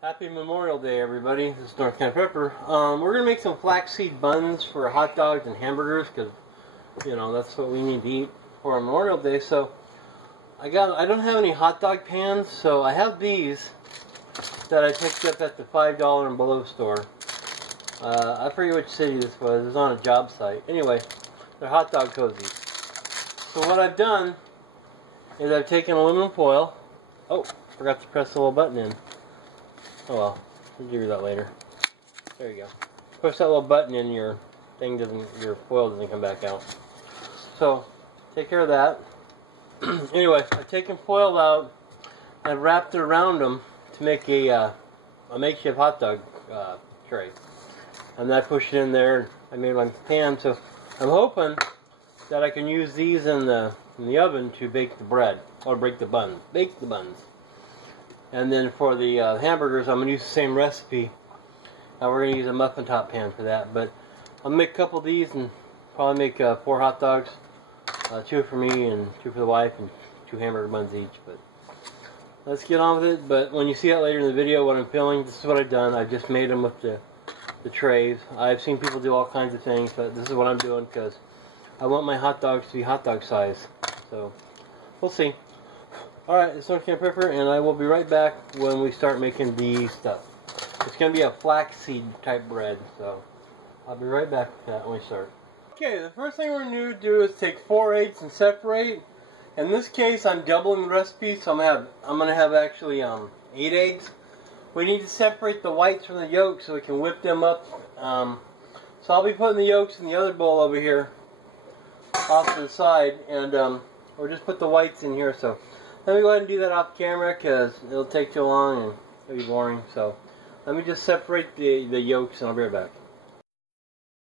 Happy Memorial Day, everybody. This is North Carolina Pepper. We're going to make some flaxseed buns for hot dogs and hamburgers because, you know, that's what we need to eat for Memorial Day. So, I don't have any hot dog pans, so I have these that I picked up at the $5 and below store. I forget which city this was. It was on a job site. Anyway, they're hot dog cozies. So what I've done is I've taken aluminum foil. Oh, forgot to press the little button in. Oh well, we'll do that later. There you go. Push that little button in, your foil doesn't come back out. So, take care of that. Anyway, I've taken foil out. I've wrapped it around them to make a makeshift hot dog tray. And I pushed it in there. I made my pan. So I'm hoping that I can use these in the oven to bake the bread or bake the buns. Bake the buns. And then for the hamburgers, I'm going to use the same recipe. We're going to use a muffin top pan for that. But I'll make a couple of these and probably make 4 hot dogs. 2 for me and 2 for the wife and 2 hamburger buns each. But let's get on with it. But when you see that later in the video, what I'm filming, this is what I've done. I've just made them with the trays. I've seen people do all kinds of things, but this is what I'm doing because I want my hot dogs to be hot dog size. So we'll see. Alright, it's North Carolina Pepper, and I will be right back when we start making the stuff. It's going to be a flaxseed type bread, so I'll be right back with that when we start. Okay, the first thing we're going to do is take 4 eggs and separate. In this case, I'm doubling the recipe, so I'm going to have actually 8 eggs. We need to separate the whites from the yolks so we can whip them up. So I'll be putting the yolks in the other bowl over here off to the side, and we'll just put the whites in here. So let me go ahead and do that off camera because it'll take too long and it'll be boring. So let me just separate the yolks and I'll be right back.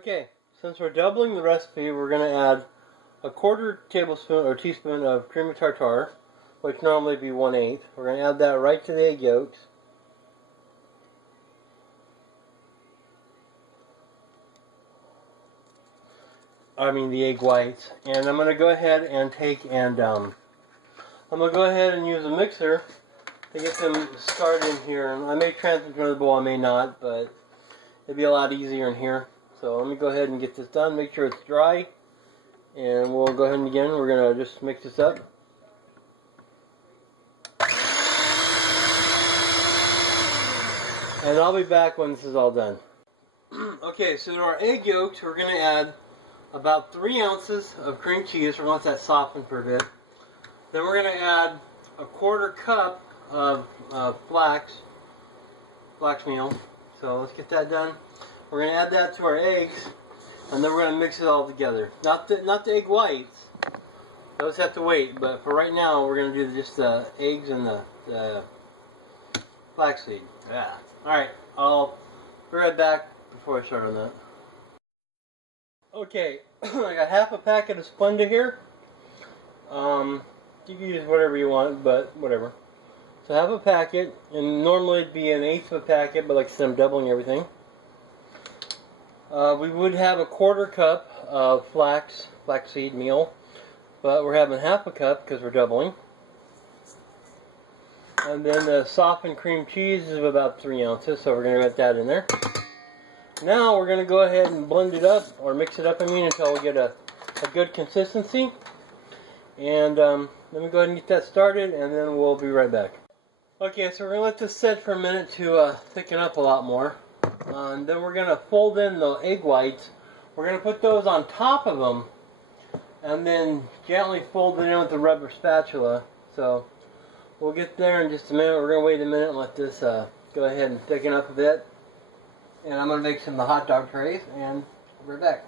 Okay, since we're doubling the recipe, we're going to add a 1/4 tablespoon or teaspoon of cream of tartar, which normally would be 1/8. We're going to add that right to the egg yolks. I mean the egg whites. And I'm going to go ahead and I'm going to go ahead and use a mixer to get them started in here. And I may transfer to another bowl, I may not, but it'd be a lot easier in here. So let me go ahead and get this done, make sure it's dry. And we'll go ahead and again, we're going to just mix this up. And I'll be back when this is all done. Okay, so to our egg yolks, we're going to add about 3 ounces of cream cheese. We're going to let that soften for a bit. Then we're going to add a 1/4 cup of flax meal. So let's get that done. We're going to add that to our eggs, and then we're going to mix it all together. Not the egg whites. Those have to wait. But for right now, we're going to do just the eggs and the flaxseed. Yeah. All right. I'll be right back before I start on that. Okay, I got half a packet of Splenda here. You can use whatever you want, but whatever. So half a packet, and normally it'd be 1/8 of a packet, but like I said, I'm doubling everything. We would have a 1/4 cup of flaxseed meal, but we're having half a cup because we're doubling. And then the softened cream cheese is about 3 ounces, so we're going to get that in there. Now we're going to go ahead and blend it up, or mix it up, until we get a good consistency. And let me go ahead and get that started, and then we'll be right back. Okay, so we're going to let this sit for a minute to thicken up a lot more. And then we're going to fold in the egg whites. We're going to put those on top of them, and then gently fold it in with the rubber spatula. So we'll get there in just a minute. We're going to wait a minute and let this go ahead and thicken up a bit. And I'm going to make some of the hot dog trays, and I'll be right back.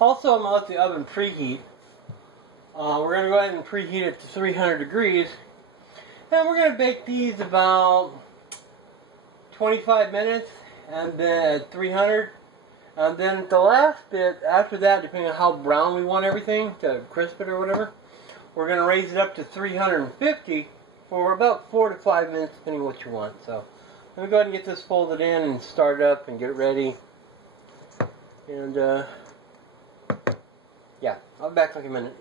Also, I'm going to let the oven preheat. We're going to go ahead and preheat it to 300 degrees. And we're going to bake these about 25 minutes, and then at 300. And then the last bit, after that, depending on how brown we want everything, to crisp it or whatever, we're going to raise it up to 350 for about 4 to 5 minutes, depending on what you want. So let me go ahead and get this folded in and start up and get it ready. And yeah, I'll be back in like a minute.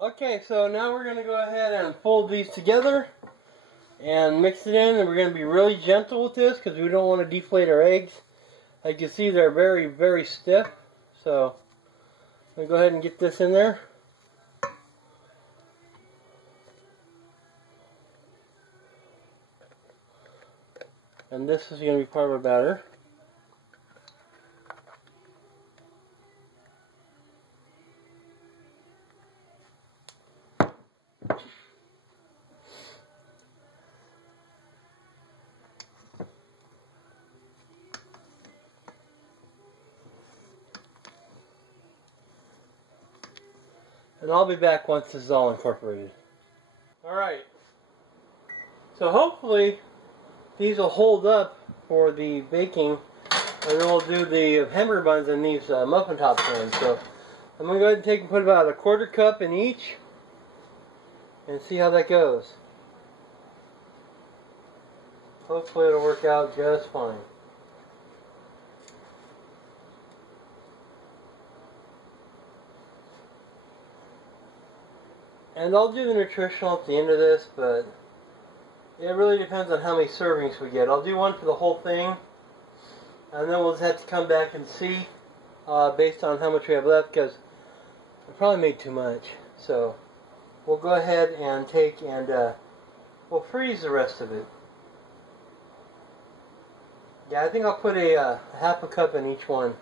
Okay, so now we're going to go ahead and fold these together. and mix it in. And we're going to be really gentle with this because we don't want to deflate our eggs. Like you see, they're very, very stiff. So I'm going to go ahead and get this in there. And this is going to be part of our batter. And I'll be back once this is all incorporated. Alright. So hopefully these will hold up for the baking. And then we'll do the hamburger buns in these muffin top ones. So I'm going to go ahead and take and put about a 1/4 cup in each. And see how that goes. Hopefully it'll work out just fine. And I'll do the nutritional at the end of this, but it really depends on how many servings we get. I'll do one for the whole thing, and then we'll just have to come back and see based on how much we have left, because I probably made too much. So we'll go ahead and take and we'll freeze the rest of it. Yeah, I think I'll put a 1/2 cup in each one.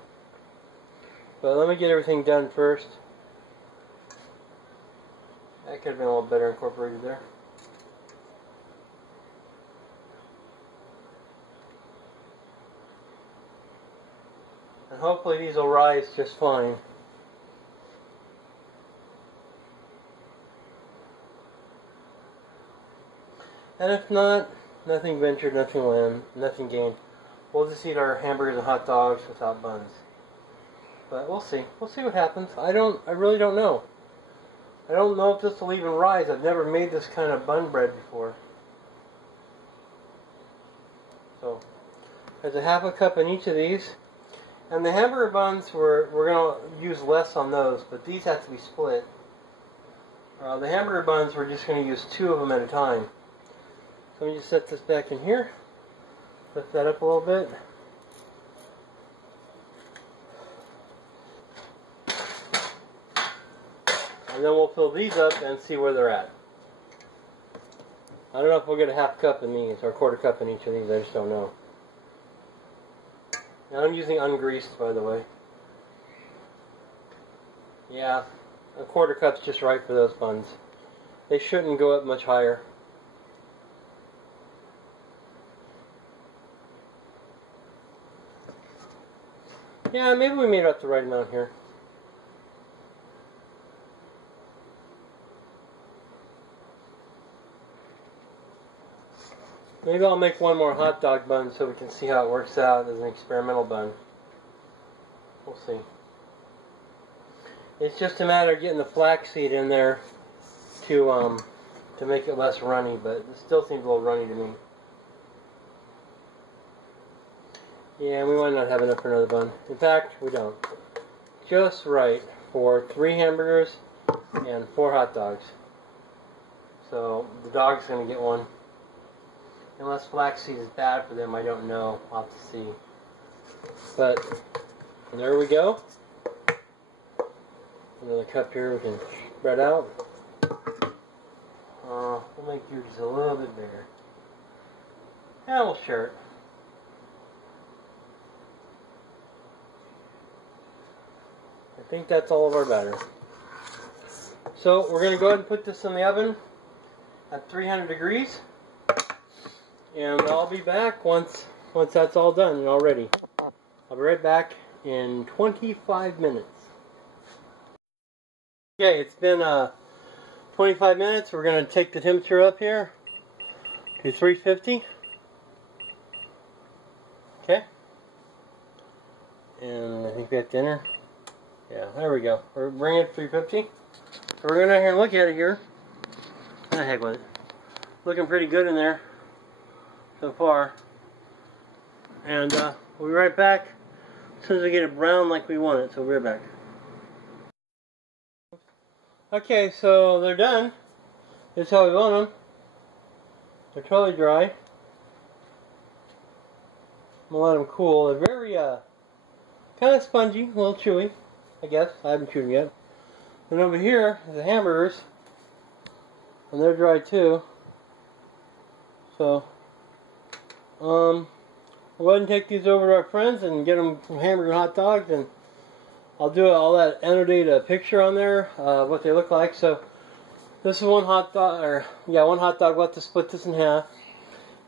But let me get everything done first. That could have been a little better incorporated there. And hopefully these will rise just fine. And if not, nothing ventured, nothing land, nothing gained. We'll just eat our hamburgers and hot dogs without buns. But we'll see. We'll see what happens. I really don't know. I don't know if this will even rise. I've never made this kind of bun bread before. So there's a 1/2 cup in each of these. And the hamburger buns, we're going to use less on those, but these have to be split. The hamburger buns, we're just going to use 2 of them at a time. So let me just set this back in here. Lift that up a little bit. And then we'll fill these up and see where they're at. I don't know if we'll get a 1/2 cup in these, or a 1/4 cup in each of these, I just don't know. And I'm using ungreased, by the way. Yeah, a 1/4 cup's just right for those buns. They shouldn't go up much higher. Yeah, maybe we made up the right amount here. Maybe I'll make one more hot dog bun so we can see how it works out as an experimental bun. We'll see. It's just a matter of getting the flaxseed in there to make it less runny, but it still seems a little runny to me. Yeah, we might not have enough for another bun. In fact, we don't. Just right for 3 hamburgers and 4 hot dogs. So the dog's going to get one. Unless flaxseed is bad for them, I don't know. I'll have to see. But there we go. Another cup here we can spread out. We'll make yours just a little bit bigger. And we'll share it. I think that's all of our batter. So we're going to go ahead and put this in the oven at 300 degrees. And I'll be back once that's all done and all ready. I'll be right back in 25 minutes. Okay, it's been 25 minutes. We're going to take the temperature up here to 350. Okay. And I think that's dinner. Yeah, there we go. We're bringing it to 350. So we're going to go here and look at it here. What the heck with it? Looking pretty good in there so far. And we'll be right back as soon as we get it brown like we want it. So we'll be right back. Okay, so they're done. This is how we want them. They're totally dry. I'm gonna let them cool. They're very kind of spongy, a little chewy, I guess. I haven't chewed them yet. And over here is the hamburgers, and they're dry too. So, we'll go ahead and take these over to our friends and get them some hamburger and hot dogs, and I'll do all that annotate a picture on there, what they look like. So, this is one hot dog, one hot dog. We'll have to split this in half,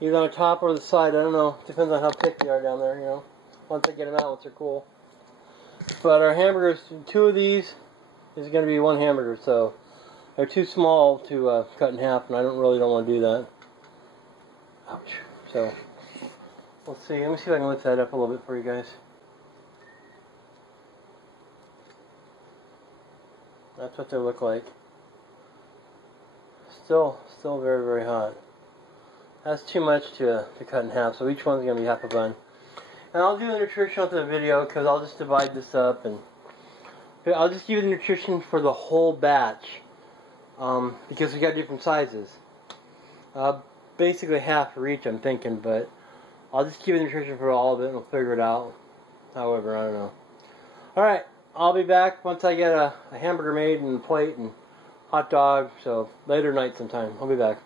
either on the top or the side. I don't know. Depends on how thick they are down there, you know. Once I get them out, once they're cool. But our hamburgers, 2 of these is going to be 1 hamburger, so they're too small to cut in half, and I really don't want to do that. Ouch. So, let's see. Let me see if I can lift that up a little bit for you guys. That's what they look like. Still very, very hot. That's too much to cut in half, so each one's going to be half a bun. And I'll do the nutrition of the video, because I'll just divide this up, and I'll just give you the nutrition for the whole batch, because we got different sizes. Basically half for each, I'm thinking, but I'll just give you the nutrition for all of it, and we'll figure it out. However, I don't know. Alright, I'll be back once I get a hamburger made and a plate and hot dog, so later night sometime. I'll be back.